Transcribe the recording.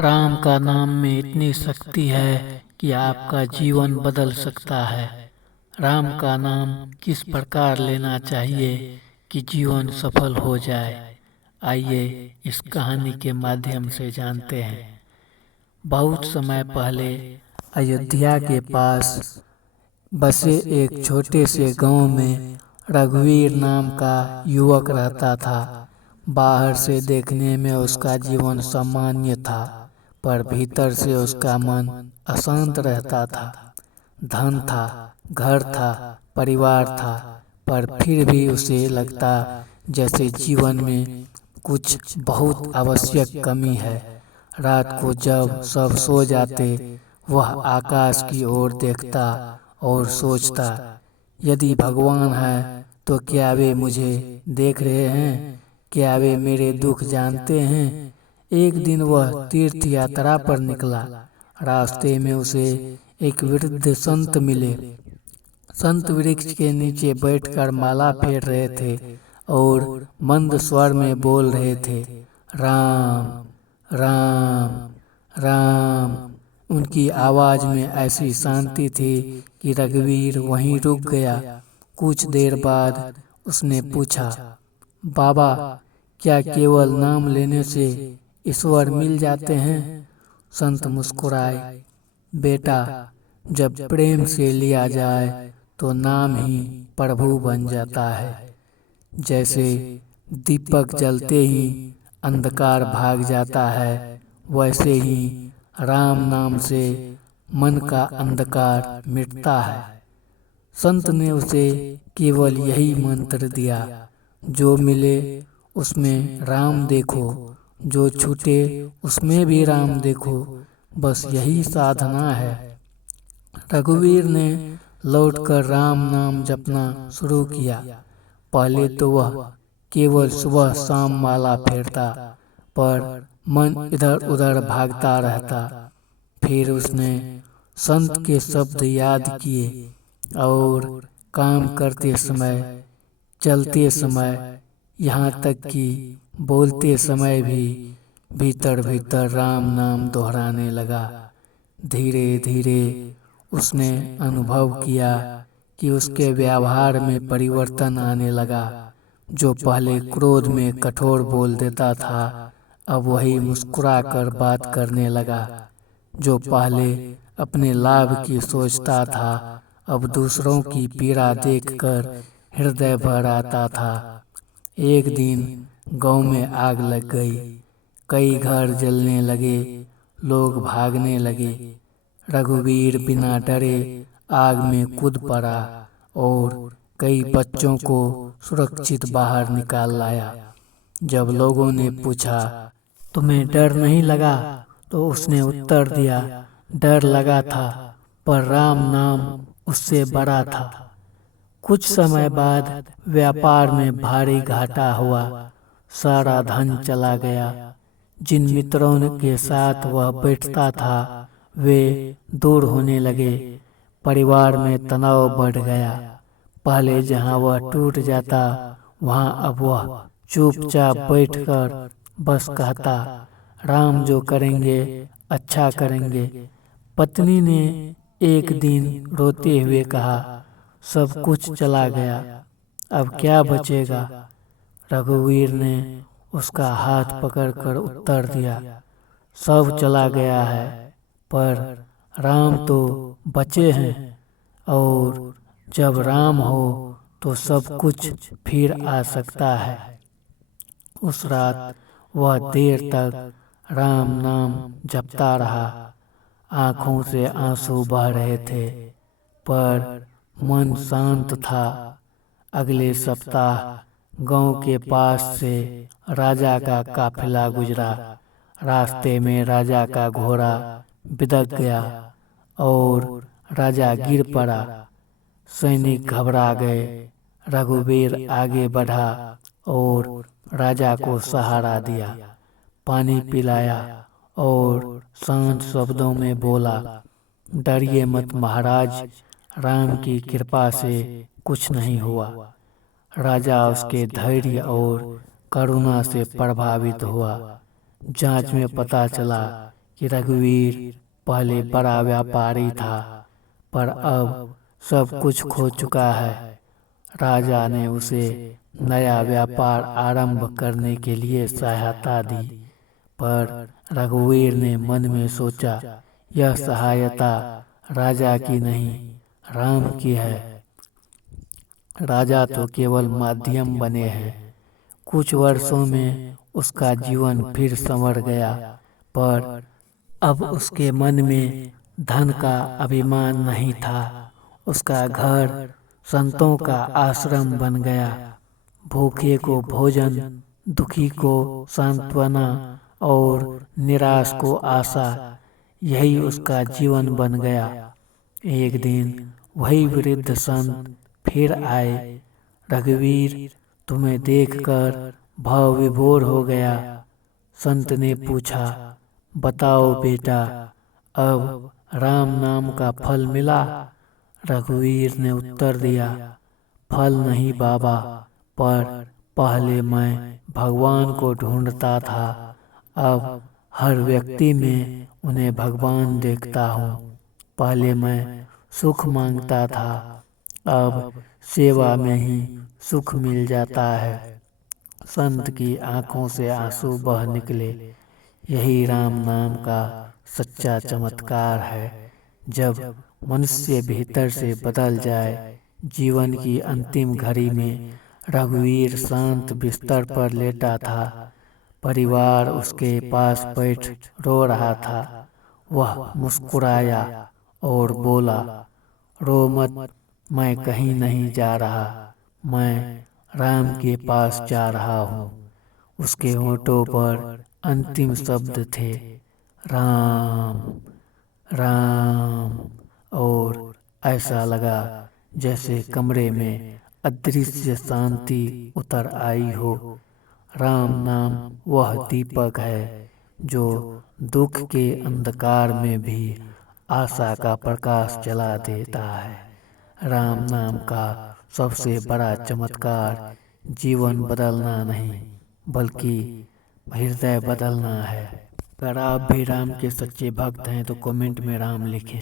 राम का नाम में इतनी शक्ति है कि आपका जीवन बदल सकता है। राम का नाम किस प्रकार लेना चाहिए कि जीवन सफल हो जाए, आइए इस कहानी के माध्यम से जानते हैं। बहुत समय पहले अयोध्या के पास बसे एक छोटे से गांव में रघुवीर नाम का युवक रहता था। बाहर से देखने में उसका जीवन सामान्य था, पर भीतर से उसका मन अशांत रहता था। धन था, घर था, परिवार था, पर फिर भी उसे लगता जैसे जीवन में कुछ बहुत आवश्यक कमी है। रात को जब सब सो जाते, वह आकाश की ओर देखता और सोचता, यदि भगवान है तो क्या वे मुझे देख रहे हैं? क्या वे मेरे दुख जानते हैं? एक दिन वह तीर्थ यात्रा पर निकला। रास्ते में उसे एक वृद्ध संत मिले। संत वृक्ष के नीचे बैठकर माला फेर रहे थे और मंद स्वर में बोल रहे थे, राम राम राम। उनकी आवाज में ऐसी शांति थी कि रघुवीर वहीं रुक गया। कुछ देर बाद उसने पूछा, बाबा, क्या केवल नाम लेने से ईश्वर मिल जाते हैं? संत मुस्कुराए, बेटा, जब प्रेम से लिया जाए तो नाम ही प्रभु बन जाता है। जैसे दीपक जलते ही अंधकार भाग जाता है, वैसे ही राम नाम से मन का अंधकार मिटता है। संत ने उसे केवल यही मंत्र दिया, जो मिले उसमें राम देखो, जो छूटे उसमें भी राम देखो, बस यही साधना है। रघुवीर ने लौटकर राम नाम जपना शुरू किया। पहले तो वह केवल सुबह शाम माला फेरता, पर मन इधर उधर भागता रहता। फिर उसने संत के शब्द याद किए और काम करते समय, चलते समय, यहाँ तक कि बोलते समय भी भीतर भीतर राम नाम दोहराने लगा। धीरे धीरे उसने अनुभव किया कि उसके व्यवहार में परिवर्तन आने लगा। जो पहले क्रोध में कठोर बोल देता था, अब वही मुस्कुराकर बात करने लगा। जो पहले अपने लाभ की सोचता था, अब दूसरों की पीड़ा देखकर हृदय भर आता था। एक दिन गांव में आग लग गई। कई घर जलने लगे, लोग भागने लगे। रघुवीर बिना डरे आग में कूद पड़ा और कई बच्चों को सुरक्षित बाहर निकाल लाया। जब लोगों ने पूछा, तुम्हें डर नहीं लगा? तो उसने उत्तर दिया, डर लगा था, पर राम नाम उससे बड़ा था। कुछ समय बाद व्यापार में भारी घाटा हुआ। सारा धन चला गया। जिन मित्रों के साथ वह बैठता था, वे दूर होने लगे। परिवार में तनाव बढ़ गया। पहले जहां वह टूट जाता, वहां अब वह चुपचाप बैठकर बस कहता, राम जो करेंगे अच्छा करेंगे। पत्नी ने एक दिन रोते हुए कहा, सब कुछ चला गया, अब क्या बचेगा? रघुवीर ने उसका हाथ पकड़कर उत्तर दिया, सब चला गया है, पर राम तो बचे हैं, और जब राम हो तो सब कुछ फिर आ सकता है। उस रात वह देर तक राम नाम जपता रहा। आंखों से आंसू बह रहे थे, पर मन शांत था। अगले सप्ताह गांव के पास से राजा का काफिला गुजरा। रास्ते में राजा का घोड़ा बिदक गया और राजा गिर पड़ा। सैनिक घबरा गए। रघुवीर आगे बढ़ा और राजा को सहारा दिया, पानी पिलाया और शांत शब्दों में बोला, डरिए मत महाराज, राम की कृपा से कुछ नहीं हुआ। राजा उसके धैर्य और करुणा से प्रभावित हुआ। जांच में पता चला कि रघुवीर पहले बड़ा व्यापारी था, पर अब सब कुछ खो चुका है। राजा ने उसे नया व्यापार आरंभ करने के लिए सहायता दी, पर रघुवीर ने मन में सोचा, यह सहायता राजा की नहीं, राम की है। राजा तो केवल माध्यम बने हैं। कुछ वर्षों में उसका जीवन फिर संवर गया, पर अब उसके मन में धन का अभिमान नहीं था। उसका घर संतों का आश्रम बन गया। भूखे को भोजन, दुखी को सांत्वना और निराश को आशा, यही उसका जीवन बन गया। एक दिन वही वृद्ध संत फिर आए। रघुवीर, तुम्हें देखकर भाव विभोर हो गया। संत ने पूछा, बताओ बेटा, अब राम नाम का फल मिला? रघुवीर ने उत्तर दिया, फल नहीं बाबा, पर पहले मैं भगवान को ढूंढता था, अब हर व्यक्ति में उन्हें भगवान देखता हूँ। पहले मैं सुख मांगता था, अब सेवा में ही सुख मिल जाता है। संत की आंखों से आंसू बह निकले। यही राम नाम का सच्चा चमत्कार है। जब मनुष्य भीतर से बदल जाए। जीवन की अंतिम घड़ी में रघुवीर शांत बिस्तर पर लेटा था। परिवार उसके पास बैठ रो रहा था। वह मुस्कुराया और बोला, रो मत, मैं कहीं नहीं जा रहा, मैं राम के पास जा रहा हूँ। उसके होठों पर अंतिम शब्द थे, राम राम। और ऐसा लगा जैसे कमरे में अदृश्य शांति उतर आई हो। राम नाम वह दीपक है जो दुख के अंधकार में भी आशा का प्रकाश जला देता है। राम नाम का सबसे बड़ा चमत्कार जीवन बदलना नहीं, बल्कि हृदय बदलना है। अगर आप भी राम के सच्चे भक्त हैं तो कमेंट में राम लिखें।